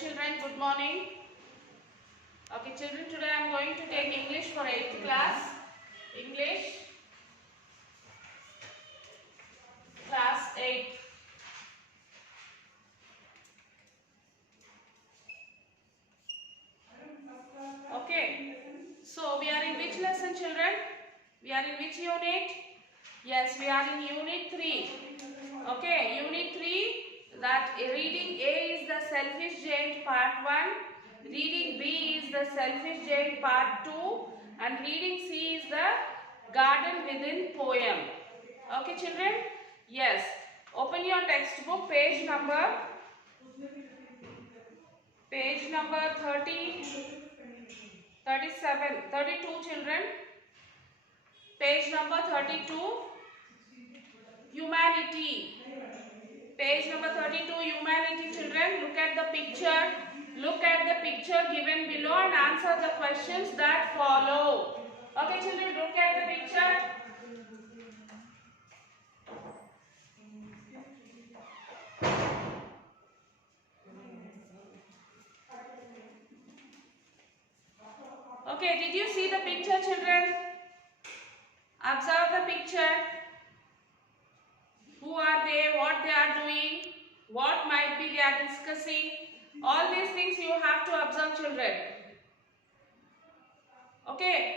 children, good morning. Okay children, today I am going to take English for 8th class. English class 8. Okay, so we are in which lesson children? We are in which unit? Yes, we are in unit 3. Okay, unit 3, that reading A is the selfish giant part 1, reading B is the selfish giant part 2, and reading C is the garden within poem. Okay children? Yes. Open your textbook, page number 30, 37, 32 children. Page number 32, humanity. Page number 32, humanity children. Look at the picture. Look at the picture given below and answer the questions that follow. Okay children, look at the picture. Okay, did you see the picture children? Observe the picture. Who are they? What they are doing? What might be they are discussing? All these things you have to observe children. Okay.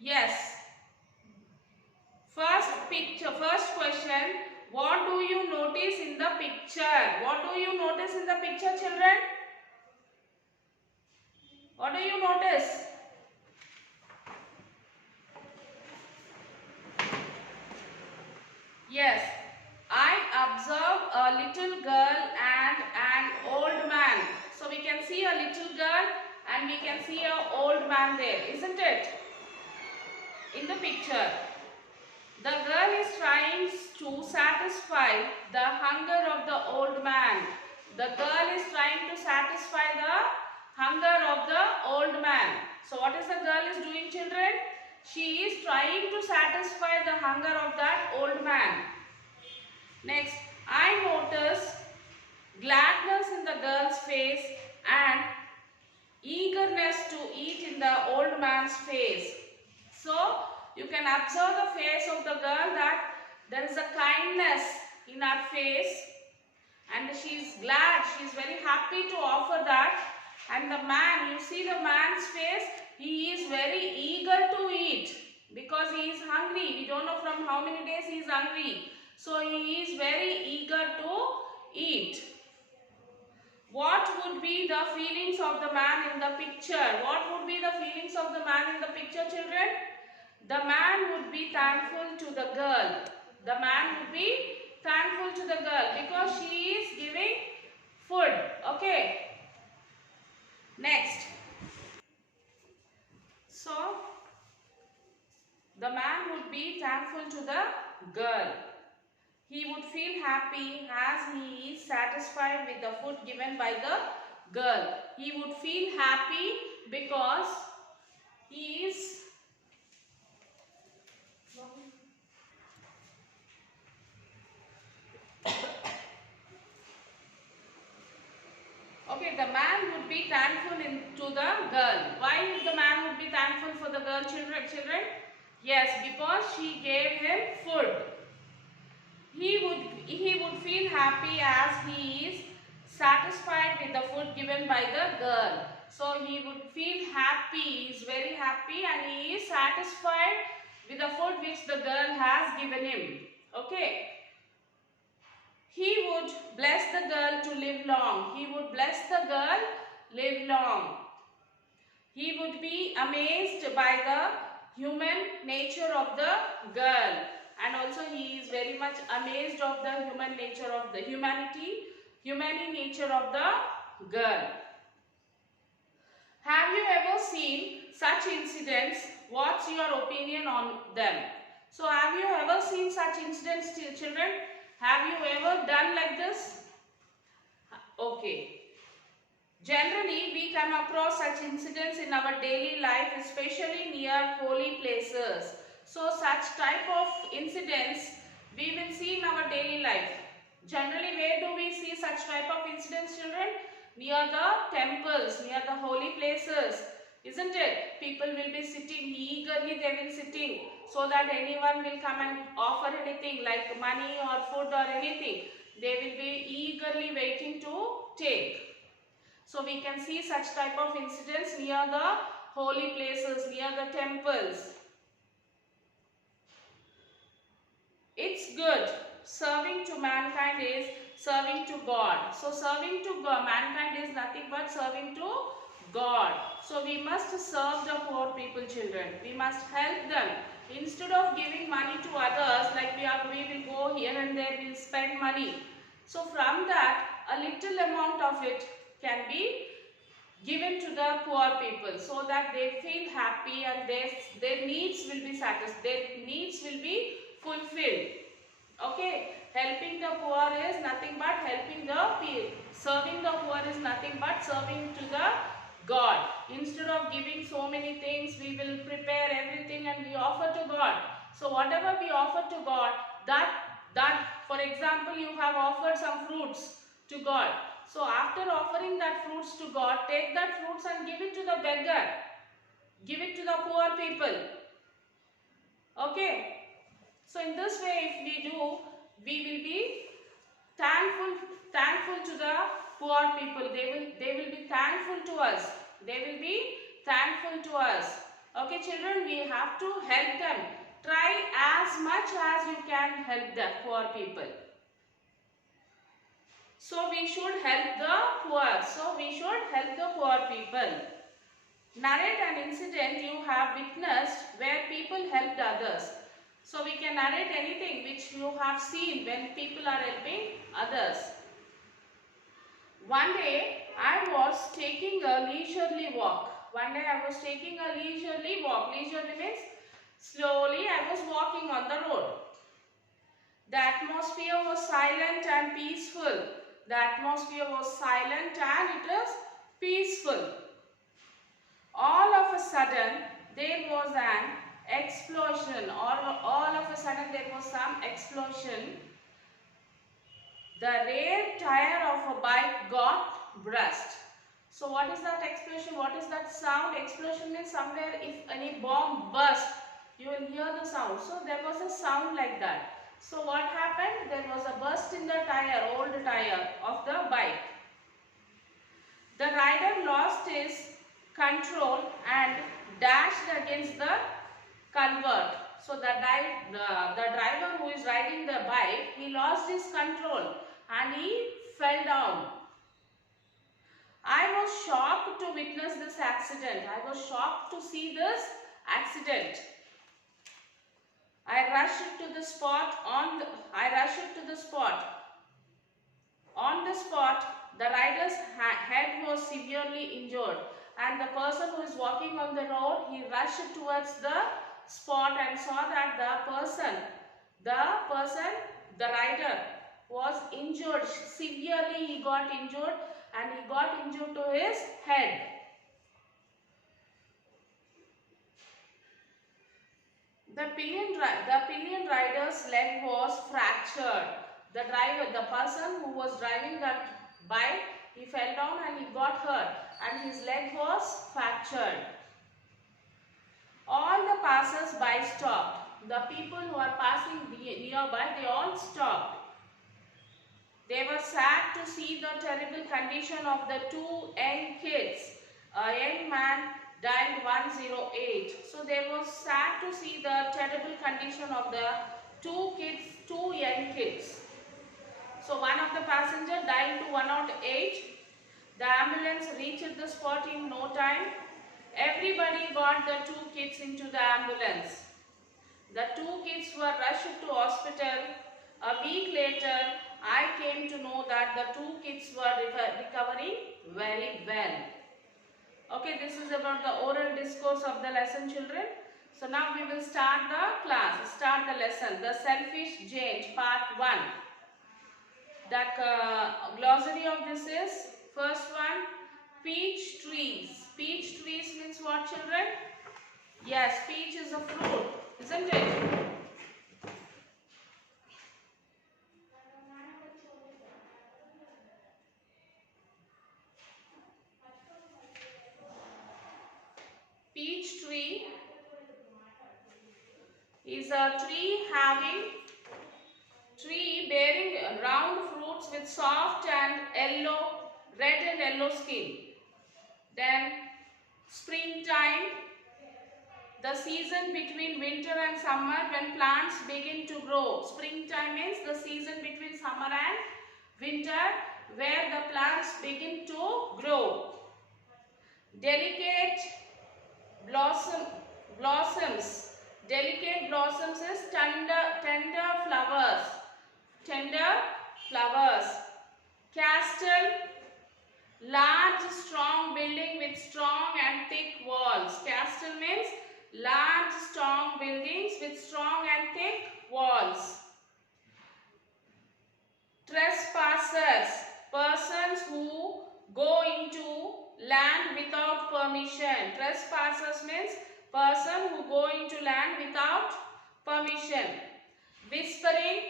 Yes. First picture, first question. What do you notice in the picture? What do you notice in the picture children? What do you notice? Yes, I observe a little girl and an old man. So we can see a little girl and we can see an old man there, isn't it? In the picture, the girl is trying to satisfy the hunger of the old man. The girl is trying to satisfy the hunger of the old man. So what is the girl is doing children? She is trying to satisfy the hunger of that old man. Next, I notice gladness in the girl's face and eagerness to eat in the old man's face. So, you can observe the face of the girl that there is a kindness in her face and she is glad, she is very happy to offer that. And the man, you see the man's face, he is very eager to eat because he is hungry. We don't know from how many days he is hungry. So he is very eager to eat. What would be the feelings of the man in the picture? What would be the feelings of the man in the picture children? The man would be thankful to the girl. The man would be thankful to the girl because she is giving food. Okay. Next. So, the man would be thankful to the girl. He would feel happy as he is satisfied with the food given by the girl. He would feel happy because he is okay, the man would be thankful to the girl. Why the man would be thankful for the girl children? Yes, because she gave him food. He would feel happy as he is satisfied with the food given by the girl. So he would feel happy, he is very happy and he is satisfied with the food which the girl has given him. Okay. He would bless the girl to live long. He would bless the girl live long. He would be amazed by the human nature of the girl. And also he is very much amazed of the human nature of the humane nature of the girl. Have you ever seen such incidents? What's your opinion on them? So have you ever seen such incidents, children? Have you ever done like this? Okay. Generally, we come across such incidents in our daily life, especially near holy places. So, such type of incidents we will see in our daily life. Generally, where do we see such such type of incidents, children? Near the temples, near the holy places, isn't it? People will be sitting eagerly, they will sitting so that anyone will come and offer anything like money or food or anything. They will be eagerly waiting to take. So we can see such type of incidents near the holy places, near the temples. It's good. Serving to mankind is serving to God. So serving to God, mankind is nothing but serving to God. So we must serve the poor people, children. We must help them. Instead of giving money to others, like we will go here and there, we'll spend money. So from that, a little amount of it can be given to the poor people so that they feel happy and their needs will be satisfied, their needs will be fulfilled. Okay, helping the poor is nothing but helping the poor. Serving the poor is nothing but serving to the God. Instead of giving so many things, we will prepare everything and we offer to God. So whatever we offer to God, that for example, you have offered some fruits to God. So after offering that fruits to God, take that fruits and give it to the beggar. Give it to the poor people. Okay. So in this way, if we do, we will be thankful to the poor people. They will be thankful to us. They will be thankful to us. Okay, children, we have to help them. Try as much as you can help the poor people. So we should help the poor. So we should help the poor people. Narrate an incident you have witnessed where people helped others. So we can narrate anything which you have seen when people are helping others. One day I was taking a leisurely walk. One day I was taking a leisurely walk. Leisurely means slowly I was walking on the road. The atmosphere was silent and peaceful. The atmosphere was silent and it is peaceful. All of a sudden there was an explosion, or all of a sudden there was some explosion. The rear tire of a bike got burst. So what is that explosion? What is that sound? Explosion means somewhere if any bomb burst, you will hear the sound. So there was a sound like that. So what happened? There was a burst in the tire, old tire of the bike. The rider lost his control and dashed against the culvert. So the driver who is riding the bike, he lost his control and he fell down. I was shocked to witness this accident. I was shocked to see this accident. I rushed to the spot. On the spot, the rider's head was severely injured, and the person who is walking on the road, he rushed towards the spot and saw that the rider was injured severely. He got injured and he got injured to his head. The pillion rider's leg was fractured. The person who was driving that bike, he fell down and he got hurt and his leg was fractured. All the passers-by stopped. The people who are passing nearby, they all stopped. They were sad to see the terrible condition of the two young kids. A young man died 108. So they were sad to see the terrible condition of the two young kids. So one of the passengers died to 108. The ambulance reached the spot in no time. Everybody got the two kids into the ambulance. The two kids were rushed to hospital. A week later, I came to know that the two kids were recovering very well. Okay, this is about the oral discourse of the lesson, children. So now we will start the class, start the lesson. The selfish change, part 1. The glossary of this is, first one, peach trees. Peach trees means what, children? Yes, peach is a fruit, isn't it? is a tree bearing round fruits with soft and red and yellow skin. Then springtime, the season between winter and summer when plants begin to grow. Springtime means the season between summer and winter where the plants begin to grow. Delicate blossoms. Delicate blossoms is tender flowers. Tender flowers. Castle, large strong building with strong and thick walls. Castle means large strong buildings with strong and thick walls. Trespassers, persons who go into land without permission. Trespassers means person who go into land without permission. Whispering,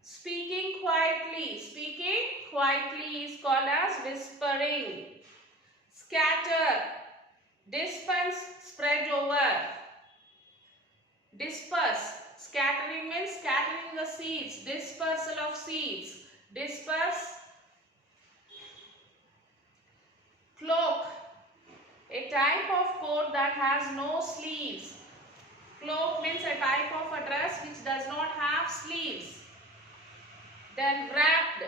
speaking quietly. Speaking quietly is called as whispering. Scatter, disperse, spread over. Disperse, scattering means scattering the seeds. Dispersal of seeds. Disperse. Cloak, a type of coat that has no sleeves. Cloak means a type of a dress which does not have sleeves. Then wrapped,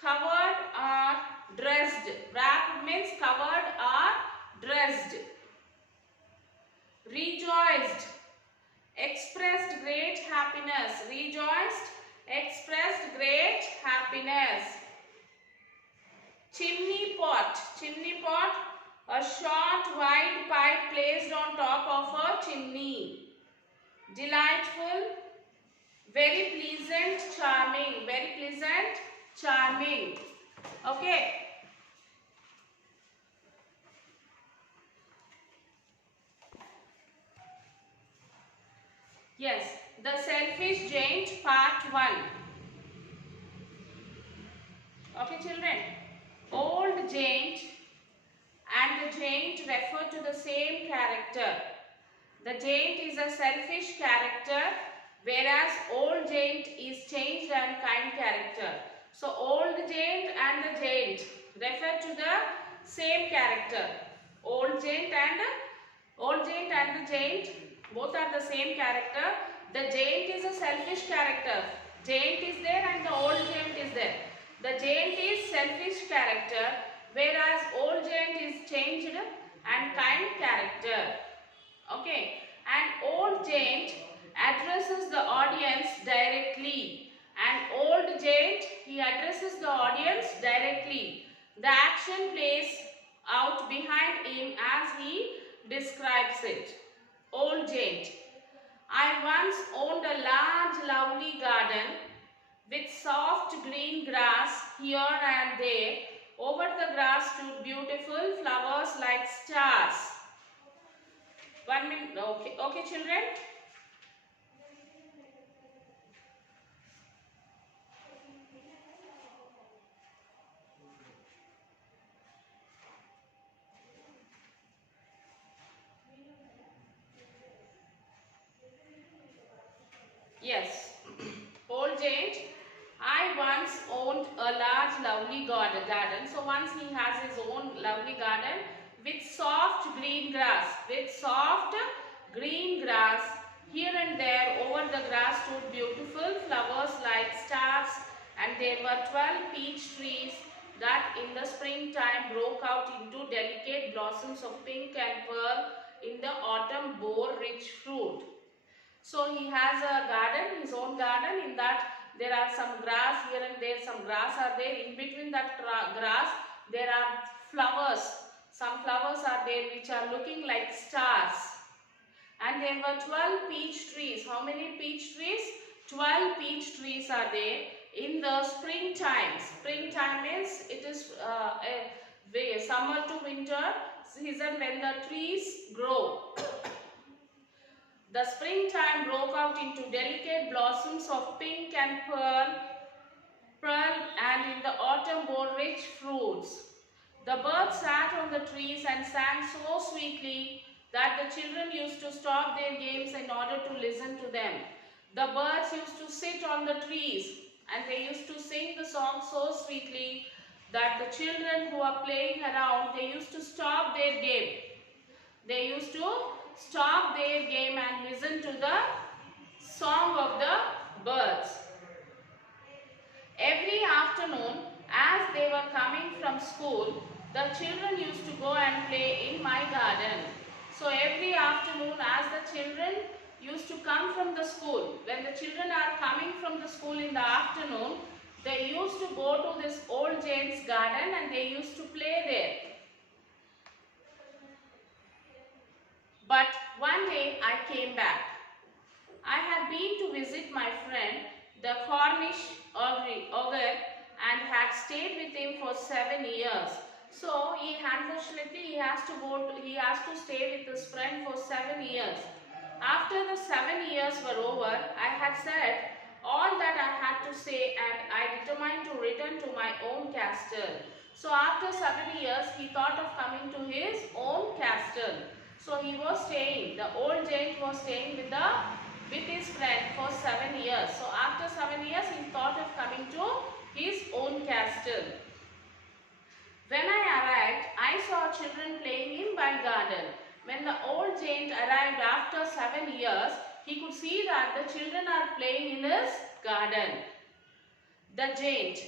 covered or dressed. Wrapped means covered or dressed. Rejoiced, expressed great happiness. Rejoiced, expressed great happiness. Chimney pot. Chimney pot, a short wide pipe placed on top of a chimney. Delightful, very pleasant, charming. Very pleasant, charming. Okay. Yes, the selfish giant part 1. Okay children. Old giant and the giant refer to the same character. The giant is a selfish character, whereas old giant is changed and kind character. So old giant and the giant refer to the same character. Old giant and the giant both are the same character. The giant is a selfish character. Giant is there and the old giant is there. The giant is selfish character, whereas old giant is changed and kind character. Okay, and old giant addresses the audience directly, and old giant, he addresses the audience directly. The action plays out behind him as he describes it. Old giant. I once owned a large lovely garden with soft green grass here and there. Over the grass stood beautiful flowers like stars. 1 minute. Okay children. Yes. Old giant. I once owned a large lovely garden. So once he has his own lovely garden with soft green grass. With soft green grass. Here and there over the grass stood beautiful flowers like stars, and there were 12 peach trees that in the springtime broke out into delicate blossoms of pink and pearl. In the autumn bore rich fruit. So he has a garden, his own garden. In that there are some grass here and there, some grass are there. In between that grass there are flowers. Some flowers are there which are looking like stars. And there were 12 peach trees. How many peach trees? 12 peach trees are there in the springtime. Springtime is, it is a summer to winter season when the trees grow. The springtime broke out into delicate blossoms of pink and pearl, and in the autumn bore rich fruits. The birds sat on the trees and sang so sweetly that the children used to stop their games in order to listen to them. The birds used to sit on the trees and they used to sing the song so sweetly that the children who are playing around, they used to stop their game. They used to stop their game and listen to the song of the birds. Every afternoon, as they were coming from school, the children used to go and play in my garden. So every afternoon, as the children used to come from the school, when the children are coming from the school in the afternoon, they used to go to this old giant's garden and they used to play there. But one day I came back. I had been to visit my friend, the Cornish ogre, and had stayed with him for 7 years. So unfortunately he has to stay with his friend for 7 years. After the 7 years were over, I had said all that I had to say and I determined to return to my own castle. So after 7 years, he thought of coming to his own castle. So he was staying, the old giant was staying with his friend for 7 years. So after 7 years, he thought of coming to his own castle. When I arrived, I saw children playing in my garden. When the old giant arrived after 7 years, he could see that the children are playing in his garden. The giant,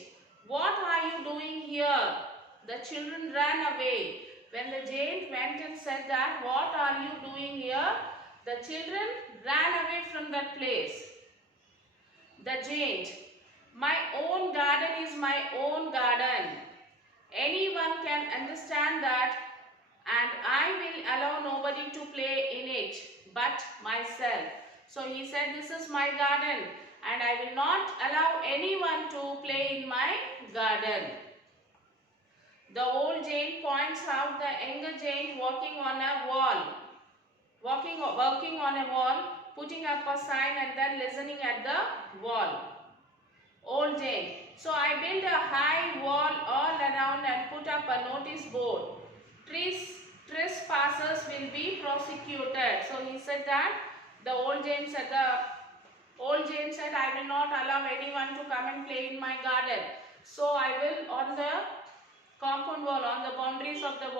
"What are you doing here?" The children ran away. When the giant went and said that, "What are you doing here?" the children ran away from that place. The giant, "My own garden is my own garden. Anyone can understand that, and I will allow nobody to play in it but myself." So he said, "This is my garden and I will not allow anyone to play in my garden." The old giant points out the younger giant working on a wall, working on a wall, putting up a sign and then listening at the wall. Old giant, "So I built a high wall all around and put up a notice board. Trespassers will be prosecuted." So he said that the old giant said, "I will not allow anyone to come and play in my garden. So I will, on the compound wall, on the boundaries of the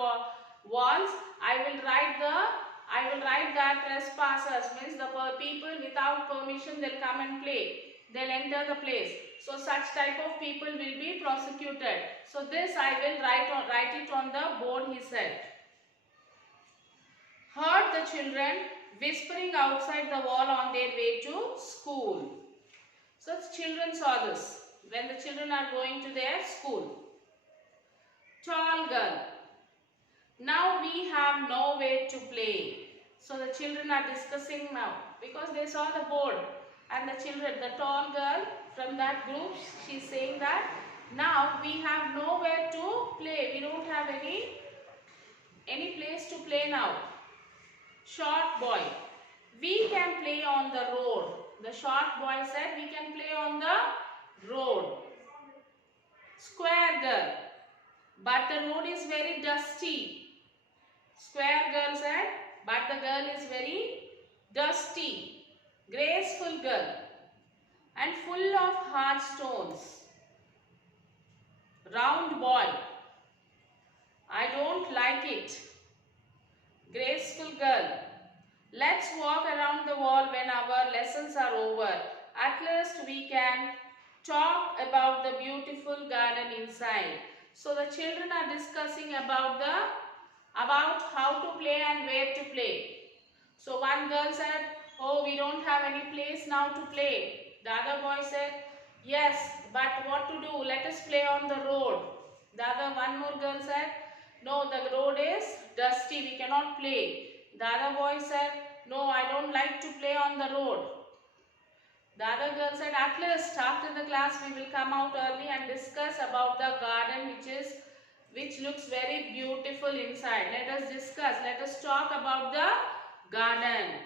walls, I will write that trespassers, means the people without permission, they'll come and play. They'll enter the place. So such type of people will be prosecuted. So this I will write it on the board," he said. Heard the children whispering outside the wall on their way to school. So the children saw this when the children are going to their school. Tall girl, "Now we have nowhere to play." So the children are discussing now because they saw the board, and the children, the tall girl from that group, she's saying that now we have nowhere to play. We don't have any place to play now. Short boy, "We can play on the road." The short boy said, "We can play on the road." Square girl, "But the road is very dusty." Square girl said, "But the girl is very dusty." Graceful girl, "And full of hard stones." Round boy, "I don't like it." Graceful girl, "Let's walk around the wall when our lessons are over. At least we can talk about the beautiful garden inside." So the children are discussing about how to play and where to play. So one girl said, "Oh, we don't have any place now to play." The other boy said, "Yes, but what to do? Let us play on the road." One more girl said, "No, the road is dusty. We cannot play." The other boy said, "No, I don't like to play on the road." The other girl said, "At least after the class we will come out early and discuss about the garden which looks very beautiful inside. Let us discuss. Let us talk about the garden."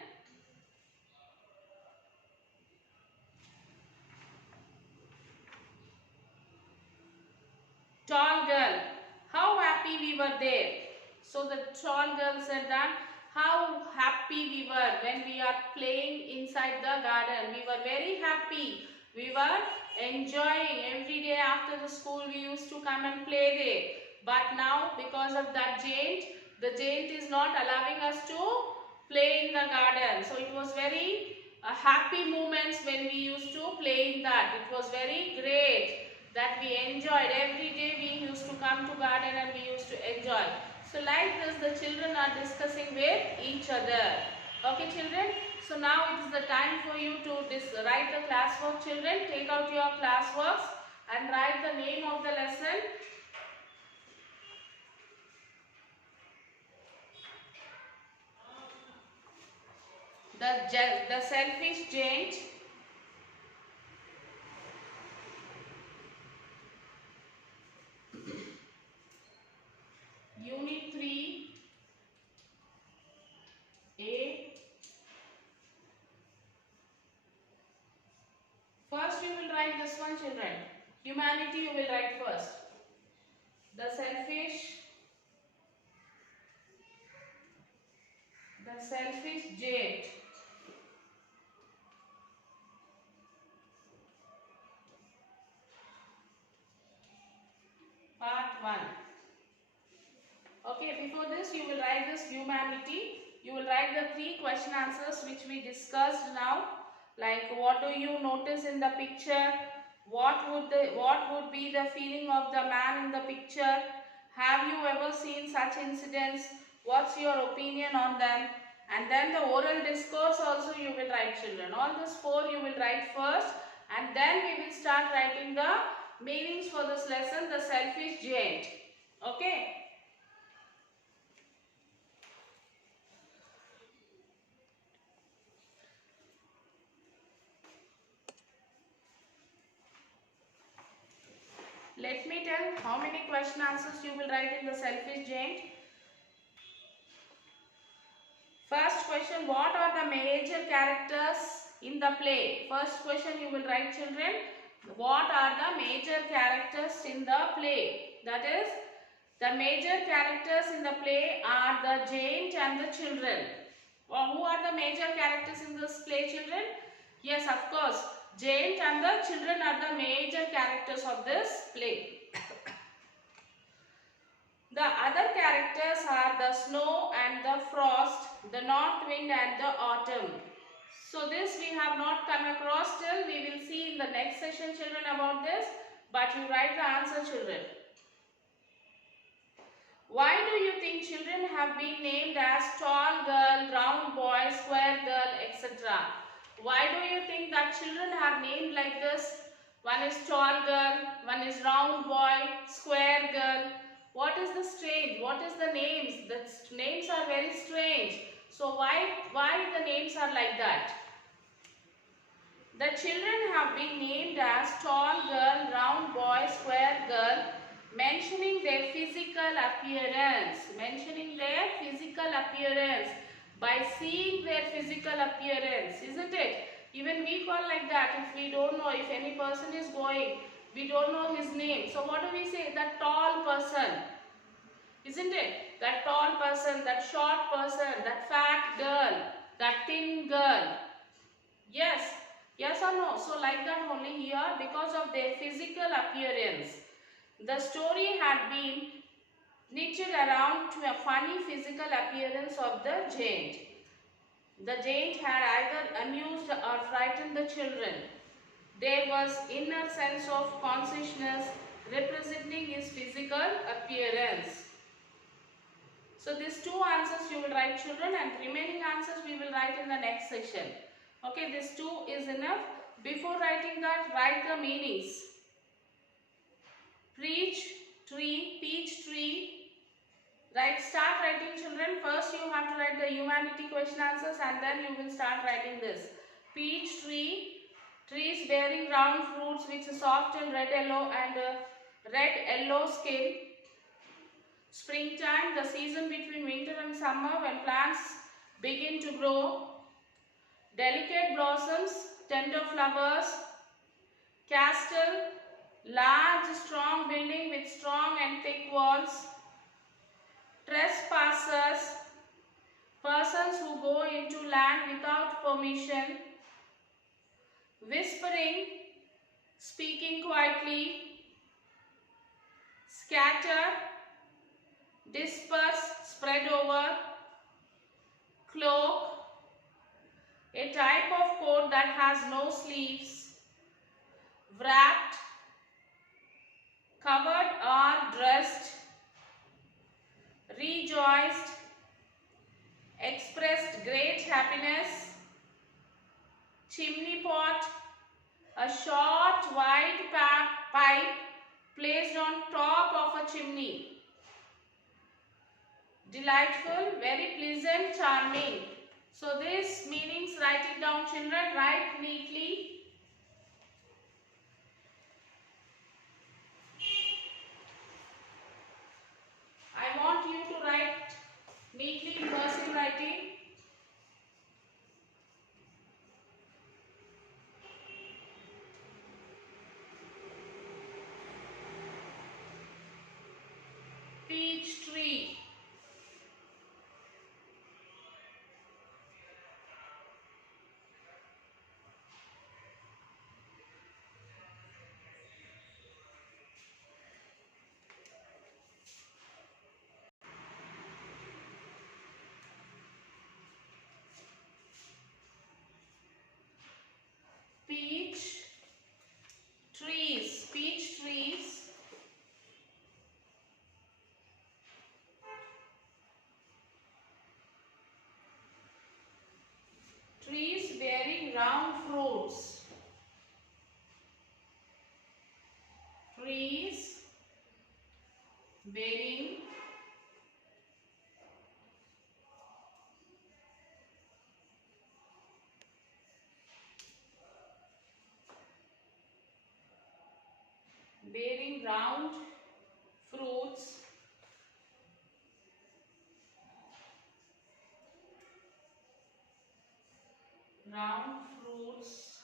Tall girl, "How happy we were there." So the tall girl said that how happy we were when we are playing inside the garden. We were very happy. We were enjoying every day after the school. We used to come and play there. But now, because of that giant, the giant is not allowing us to play in the garden. So it was very happy moments when we used to play in that. It was very great that we enjoyed. Every day we used to come to garden and we used to enjoy. So like this, the children are discussing with each other. Okay children, so now it is the time for you to write the classwork. Children, take out your classworks and write the name of the lesson. The selfish giant. Unit 3 A. First you will write this one children. Humanity you will write first. The selfish giant. Part 1. Okay, before this you will write this humanity. You will write the 3 question answers which we discussed now. Like what do you notice in the picture? What would be the feeling of the man in the picture? Have you ever seen such incidents? What's your opinion on them? And then the oral discourse also you will write children. All these 4 you will write first and then we will start writing the meanings for this lesson, the selfish giant. Okay. Let me tell how many question answers you will write in the selfish giant. First question, what are the major characters in the play? First question you will write children. What are the major characters in the play? That is, the major characters in the play are the giant and the children. Well, who are the major characters in this play children? Yes, of course. Giant and the children are the major characters of this play. The other characters are the snow and the frost, the north wind and the autumn. So this we have not come across till. We will see in the next session children about this. But you write the answer children. Why do you think children have been named as tall girl, round boy, square girl, etc.? Why do you think that children have named like this? One is tall girl, one is round boy, square girl. What is the strange? What is the names? The names are very strange. So why the names are like that? The children have been named as tall girl, round boy, square girl, mentioning their physical appearance. Mentioning their physical appearance. By seeing their physical appearance, isn't it? Even we call like that if we don't know, if any person is going, we don't know his name. So what do we say? That tall person. Isn't it? That tall person, that short person, that fat girl, that thin girl. Yes. Yes or no? So like that only here, because of their physical appearance, the story had been knitted around to a funny physical appearance of the giant. The giant had either amused or frightened the children. There was inner sense of consciousness representing his physical appearance. So these 2 answers you will write children and remaining answers we will write in the next session. Okay, this 2 is enough. Before writing that, write the meanings. Peach tree. Start writing children. First you have to write the humanity question answers and then you will start writing this. Peach tree, trees bearing round fruits which is soft and red yellow skin. Springtime, the season between winter and summer when plants begin to grow. Delicate blossoms, tender flowers. Castle, large strong building with strong and thick walls. Trespassers, Persons who go into land without permission, whispering, speaking quietly, scatter, disperse, spread over, cloak, a type of coat that has no sleeves, wrapped, covered or dressed, rejoiced, expressed great happiness, chimney pot, a short wide pipe placed on top of a chimney. Delightful, very pleasant, charming. So this meanings, write it down children, write neatly. I want you to write neatly in cursive writing. Peach tree. Peach trees. Peach trees. Trees bearing round fruits. Trees bearing round fruits. Round fruits.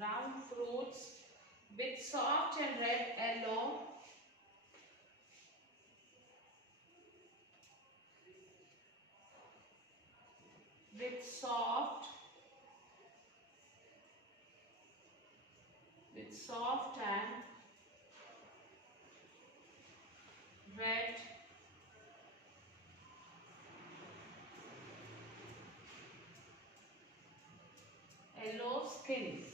Round fruits with soft and red yellow. With soft and red yellow skin.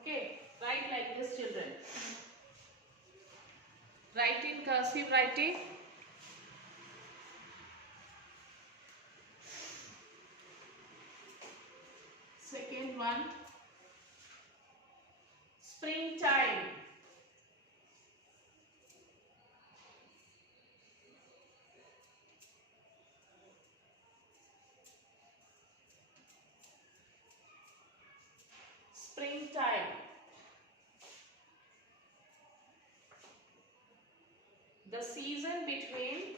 Okay, write like this children. Write in cursive writing. Second one, springtime. Springtime. The season between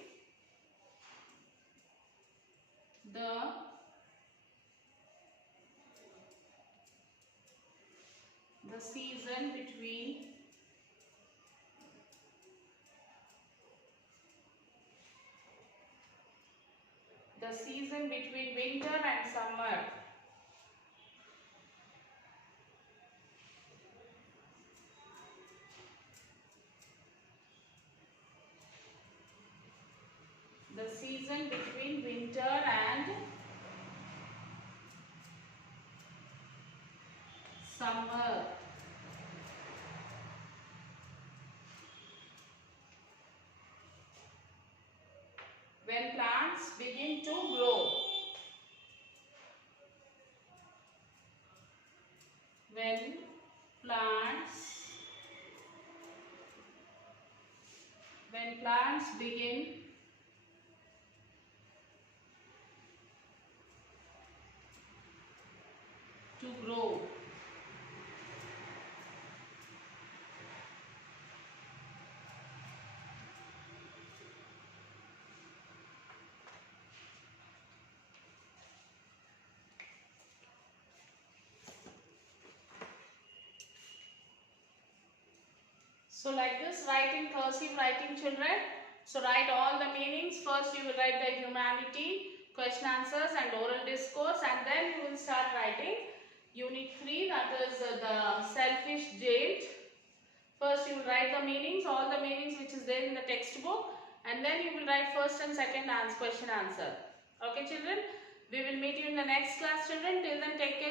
the season between winter and summer. The season between winter and summer. When plants begin to grow. When plants begin to grow. this write in cursive writing, children. So write all the meanings. First you will write the humanity, question answers and oral discourse, and then you will start writing unit 3, that is the selfish jailed. First you will write the meanings, all the meanings which is there in the textbook, and then you will write first and second question answer. Okay children, we will meet you in the next class children. Till then take care.